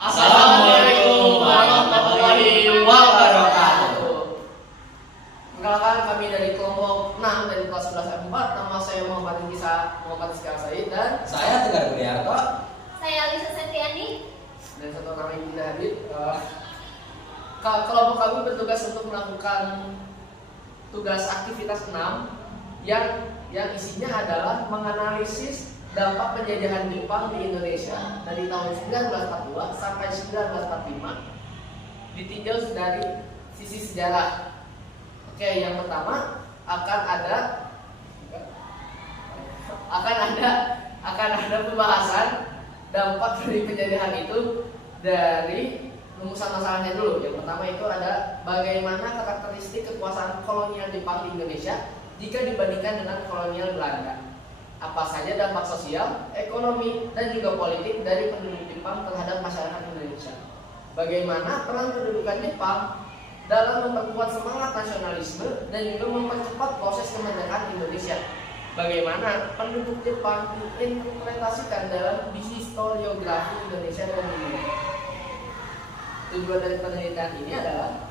Assalamualaikum warahmatullahi wabarakatuh. Perkenalkan, kami dari kelompok 6 dari kelas 11 M4. Nama saya Muhammad Iskandar Said dan Saya Tegar Budiarto. Saya Alisa Septiani. dan satu nama Ibnu Habib. Kelompok kami bertugas untuk melakukan tugas aktivitas 6 yang isinya adalah menganalisis dampak penjajahan Jepang di Indonesia dari tahun 1942 sampai 1945 ditinjau dari sisi sejarah. Oke, yang pertama akan ada pembahasan dampak dari penjajahan itu dari rumusan masalahnya dulu. Yang pertama itu ada bagaimana karakteristik kekuasaan kolonial Jepang di Indonesia jika dibandingkan dengan kolonial Belanda. Apa saja dampak sosial, ekonomi, dan juga politik dari penduduk Jepang terhadap masyarakat Indonesia. Bagaimana peran kedudukan Jepang dalam memperkuat semangat nasionalisme dan juga mempercepat proses kemerdekaan Indonesia. Bagaimana penduduk Jepang diinterpretasikan dalam historiografi Indonesia dan dunia. Tujuan dari penelitian ini adalah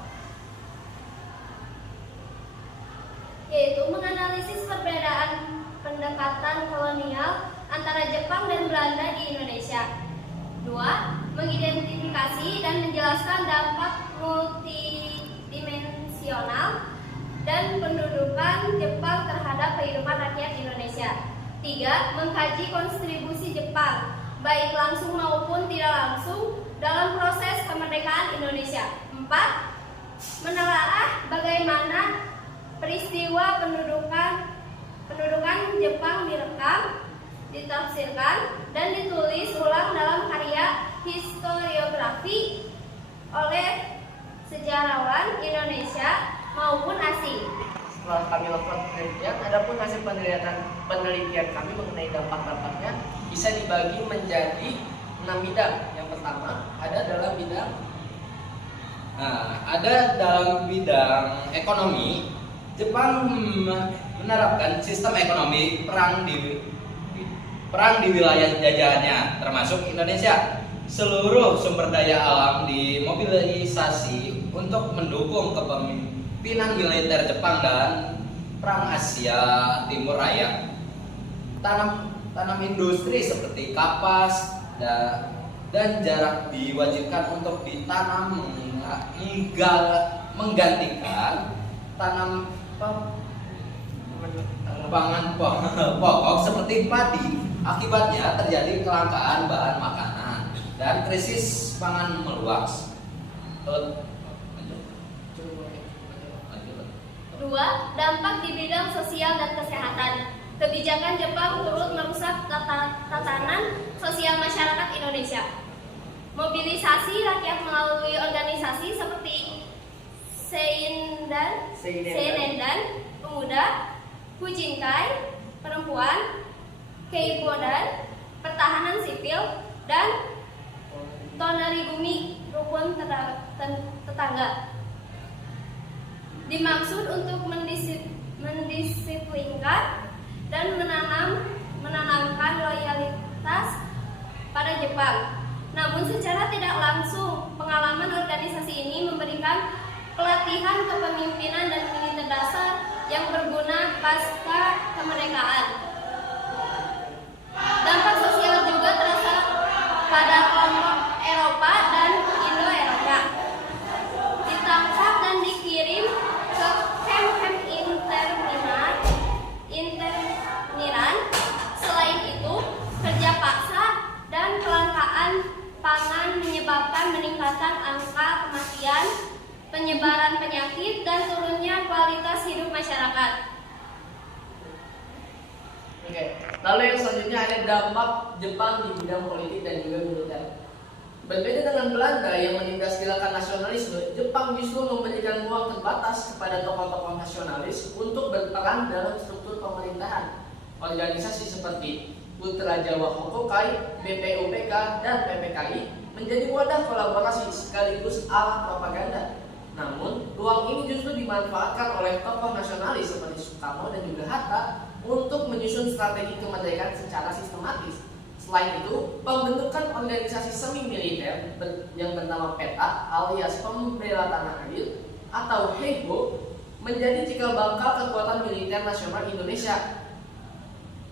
Yaitu menganalisis perbedaan pendekatan kolonial antara Jepang dan Belanda di Indonesia. 2. Mengidentifikasi dan menjelaskan dampak multidimensional dan pendudukan Jepang terhadap kehidupan rakyat Indonesia. 3. Mengkaji kontribusi Jepang, baik langsung maupun tidak langsung, dalam proses kemerdekaan Indonesia. 4. Menelaah bagaimana peristiwa pendudukan Jepang direkam, ditafsirkan, dan ditulis ulang dalam karya historiografi oleh sejarawan Indonesia maupun asing. setelah kami lakukan penelitian, adapun hasil penelitian kami mengenai dampak-dampaknya bisa dibagi menjadi 6 bidang. Yang pertama ada dalam bidang Ekonomi. Jepang menerapkan sistem ekonomi perang di wilayah jajahannya, termasuk Indonesia. Seluruh sumber daya alam dimobilisasi untuk mendukung kepemimpinan militer Jepang dan Perang Asia Timur Raya. Tanam industri seperti kapas dan jarak diwajibkan untuk ditanam menggantikan tanam pangan pokok seperti padi. Akibatnya terjadi kelangkaan bahan makanan dan krisis pangan meluas. 2. Dampak di bidang sosial dan kesehatan. Kebijakan Jepang turut merusak tatanan sosial masyarakat Indonesia. Mobilisasi rakyat melalui organisasi seperti Seinendan Pemuda, Fujinkai Perempuan, Keibodan Pertahanan Sipil, dan Tonari Bumi Rukun Tetangga. Dimaksud untuk mendisiplinkan dan menanamkan loyalitas pada Jepang. Namun secara tidak langsung, pengalaman organisasi ini memberikan pelatihan kepemimpinan dan militer dasar yang berguna pasca kemerdekaan. Dampak sosial juga terasa pada kelompok Eropa dan Indo-Eropa. Ditangkap dan dikirim ke kamp-kamp interniran. Selain itu, kerja paksa dan kelangkaan pangan menyebabkan meningkatkan angka kematian, penyebaran penyakit, dan turunnya kualitas hidup masyarakat. Oke. Lalu yang selanjutnya ada dampak Jepang di bidang politik dan juga militer. Berbeda dengan Belanda yang menindas gerakan nasionalisme, Jepang justru memberikan ruang terbatas kepada tokoh-tokoh nasionalis untuk berperan dalam struktur pemerintahan. Organisasi seperti Ultra Jawa Hokokai, BPUPK, dan PPKI menjadi wadah kolaborasi sekaligus alat propaganda. Namun, ruang ini justru dimanfaatkan oleh tokoh nasionalis seperti Soekarno dan juga Hatta untuk menyusun strategi kemerdekaan secara sistematis. Selain itu, pembentukan organisasi semi militer yang bernama PETA alias Pembela Tanah Air atau HEGO menjadi cikal bakal kekuatan militer nasional Indonesia.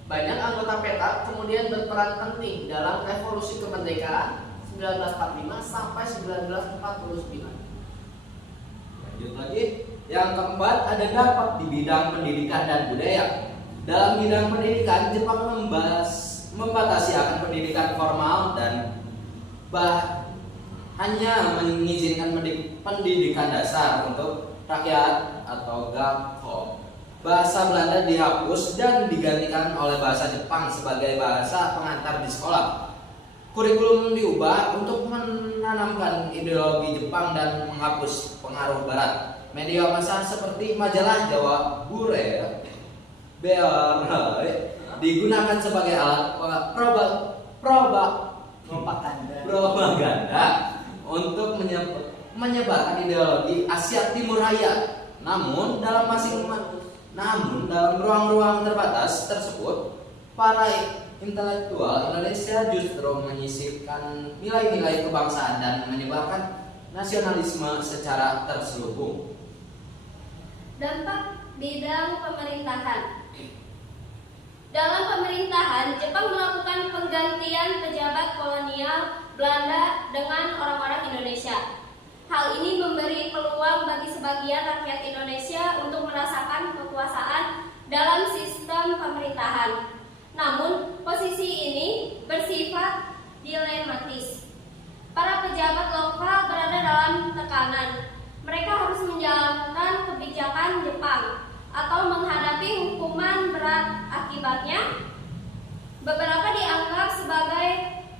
Banyak anggota PETA kemudian berperan penting dalam revolusi kemerdekaan 1945 sampai 1949. Lanjut lagi, yang keempat ada dampak di bidang pendidikan dan budaya. Dalam bidang pendidikan, Jepang membatasi akan pendidikan formal dan hanya mengizinkan pendidikan dasar untuk rakyat atau gakko. Bahasa Belanda dihapus dan digantikan oleh bahasa Jepang sebagai bahasa pengantar di sekolah. Kurikulum diubah untuk menanamkan ideologi Jepang dan menghapus pengaruh Barat. Media massa seperti majalah Jawa Bure, digunakan sebagai alat propaganda untuk menyebarkan ideologi Asia Timur Raya. Namun dalam ruang-ruang terbatas tersebut, para intelektual Indonesia justru menyisipkan nilai-nilai kebangsaan dan menyebarkan nasionalisme secara terselubung. Dampak bidang pemerintahan. Dalam pemerintahan, Jepang melakukan penggantian pejabat kolonial Belanda dengan orang-orang Indonesia. Hal ini memberi peluang bagi sebagian rakyat Indonesia untuk merasakan kekuasaan dalam sistem pemerintahan. Namun, posisi ini bersifat dilematis. Para pejabat lokal berada dalam tekanan. Mereka harus menjalankan kebijakan Jepang atau menghadapi hukuman berat. Akibatnya, beberapa dianggap sebagai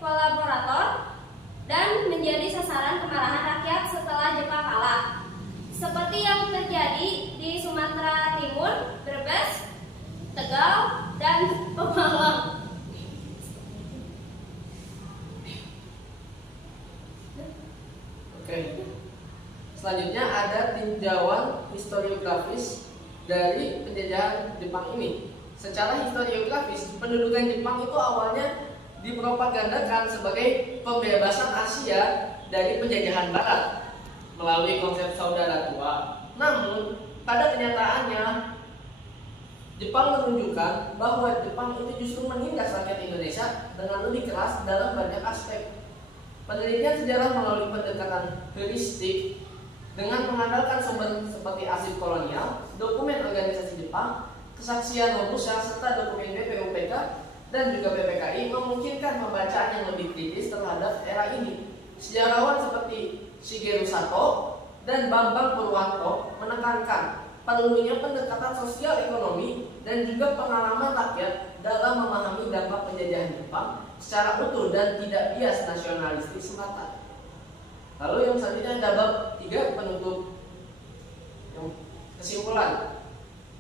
kolaborator dan menjadi sasaran kemarahan rakyat setelah Jepang kalah. Seperti yang terjadi di Sumatera Timur, Brebes, Tegal, dan Pemalang. Oke. Selanjutnya ada tinjauan historiografis dari penjajahan Jepang ini. Secara historiografis, pendudukan Jepang itu awalnya dipropagandakan sebagai pembebasan Asia dari penjajahan Barat melalui konsep saudara tua. Namun, pada kenyataannya Jepang menunjukkan bahwa Jepang itu justru menindas rakyat Indonesia dengan lebih keras dalam banyak aspek. Penelitian sejarah melalui pendekatan heuristik dengan mengandalkan sumber seperti arsip kolonial, dokumen organisasi Jepang, kesaksian Robusta, serta dokumen BPUPK dan juga PPKI memungkinkan pembacaan yang lebih kritis terhadap era ini. Sejarawan seperti Shigeru Sato dan Bambang Purwanto menekankan perlunya pendekatan sosial ekonomi dan juga pengalaman rakyat dalam memahami dampak penjajahan Jepang secara utuh dan tidak bias nasionalistik semata. Lalu yang selanjutnya ada bab 3 penutup. Kesimpulan.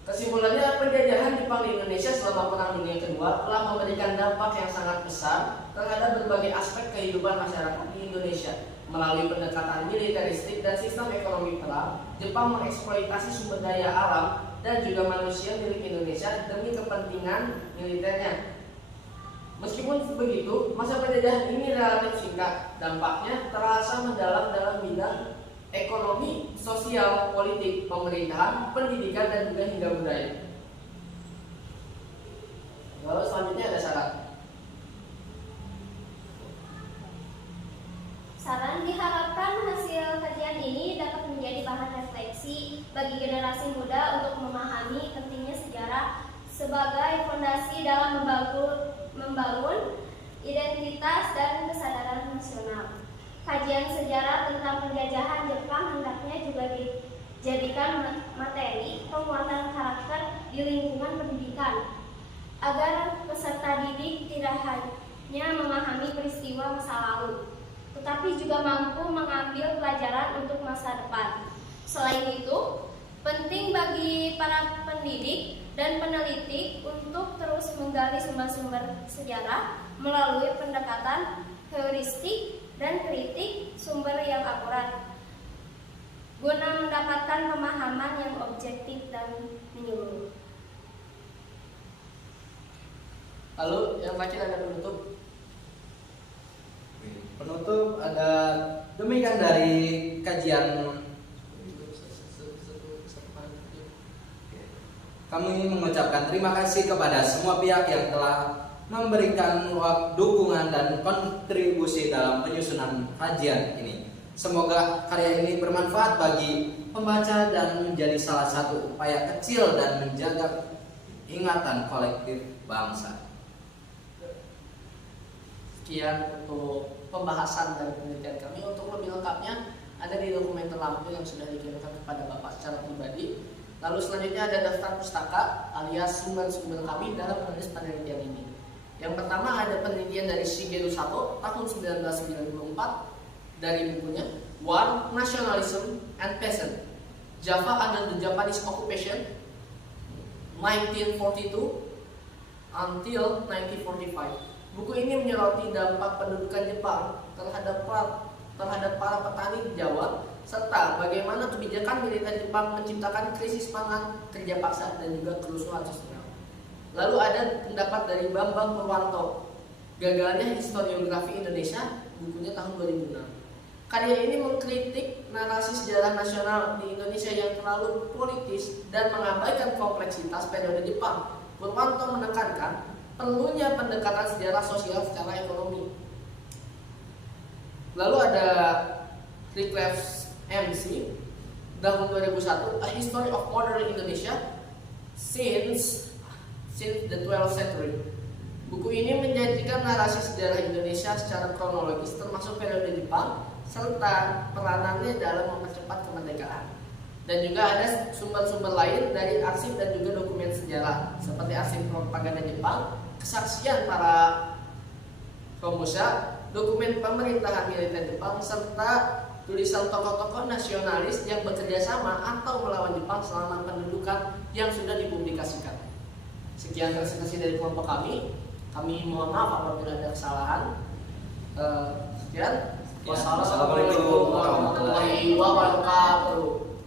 Kesimpulannya, penjajahan Jepang di Indonesia selama Perang Dunia Kedua telah memberikan dampak yang sangat besar terhadap berbagai aspek kehidupan masyarakat di Indonesia. Melalui pendekatan militeristik dan sistem ekonomi perang, Jepang mengeksploitasi sumber daya alam dan juga manusia milik Indonesia demi kepentingan militernya. Meskipun begitu, masa penjajahan ini relatif singkat. Dampaknya terasa mendalam dalam bidang ekonomi, sosial, politik, pemerintahan, pendidikan, dan juga hingga budaya. Lalu selanjutnya ada syarat. Saran diharapkan hasil kajian ini dapat menjadi bahan refleksi bagi generasi muda untuk memahami pentingnya sejarah sebagai fondasi dalam membangun identitas dan kesadaran nasional. Kajian sejarah tentang penjajahan Jepang hendaknya juga dijadikan materi penguatan karakter di lingkungan pendidikan, agar peserta didik tidak hanya memahami peristiwa masa lalu, tetapi juga mampu mengambil pelajaran untuk masa depan. Selain itu, penting bagi para pendidik dan peneliti untuk terus menggali sumber-sumber sejarah melalui pendekatan heuristik dan kritik sumber yang akurat, guna mendapatkan pemahaman yang objektif dan menyeluruh. Lalu yang terakhir ada penutup. penutup ada demikian dari kajian. Kami mengucapkan terima kasih kepada semua pihak yang telah memberikan dukungan dan kontribusi dalam penyusunan kajian ini. Semoga karya ini bermanfaat bagi pembaca dan menjadi salah satu upaya kecil dan menjaga ingatan kolektif bangsa. Sekian untuk pembahasan dan penelitian kami. Untuk lebih lengkapnya ada di dokumen terlampir yang sudah dikirimkan kepada Bapak secara pribadi. Lalu selanjutnya ada daftar pustaka alias sumber-sumber kami dalam menulis penelitian ini. Yang pertama ada penelitian dari Shigeru Sato tahun 1994 dari bukunya War, Nationalism and Peasant, Java Under the Japanese Occupation 1942 until 1945. Buku ini menyoroti dampak pendudukan Jepang terhadap para petani di Jawa, serta bagaimana kebijakan militer Jepang menciptakan krisis pangan, kerja paksa, dan juga kerusuhan sosial. Lalu ada pendapat dari Bambang Purwanto, Gagalnya Historiografi Indonesia, bukunya tahun 2006. Karya ini mengkritik narasi sejarah nasional di Indonesia yang terlalu politis dan mengabaikan kompleksitas periode Jepang. Purwanto menekankan perlunya pendekatan sejarah sosial secara ekonomi. Lalu ada Reclef MC tahun 2001, A History of Modern Indonesia since the 12th century. Buku ini menjanjikan narasi sejarah Indonesia secara kronologis termasuk periode Jepang serta peranannya dalam mempercepat kemerdekaan. Dan juga ada sumber-sumber lain dari arsip dan juga dokumen sejarah seperti arsip propaganda Jepang, kesaksian para Romusha, dokumen pemerintahan militer Jepang, serta tulisan tokoh-tokoh nasionalis yang bekerja sama atau melawan Jepang selama pendudukan yang sudah dipublikasikan. Sekian presentasi dari kelompok kami. Kami mohon maaf apabila ada kesalahan. Sekian. Wassalamualaikum warahmatullahi wabarakatuh.